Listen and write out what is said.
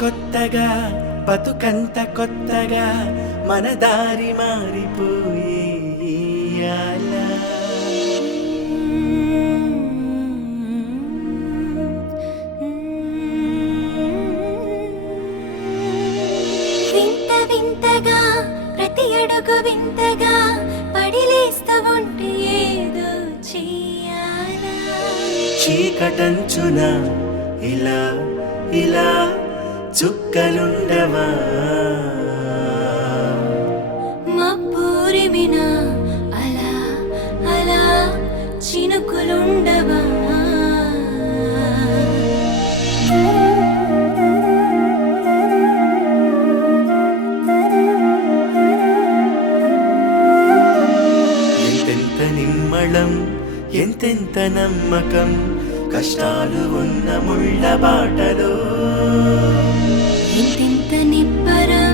కొత్తగా బతుకంత కొత్తగా మన దారి మారిపోయే ఇయాల. వింత వింతగా ప్రతి అడుగు వింతగా పడిలేస్తూ ఉంటే ఏదో చెయ్యాలా. చీకటంచున ఇలా ఇలా చుక్కలుండవా, మబ్బూరిమిన అలా అలా చినుకులుండవా. ఎంతెంత నిమ్మళం ఎంతెంత నమ్మకం కష్టాలు ఉన్న ముళ్ళ బాటలో. ఇంతింత నిబ్బరం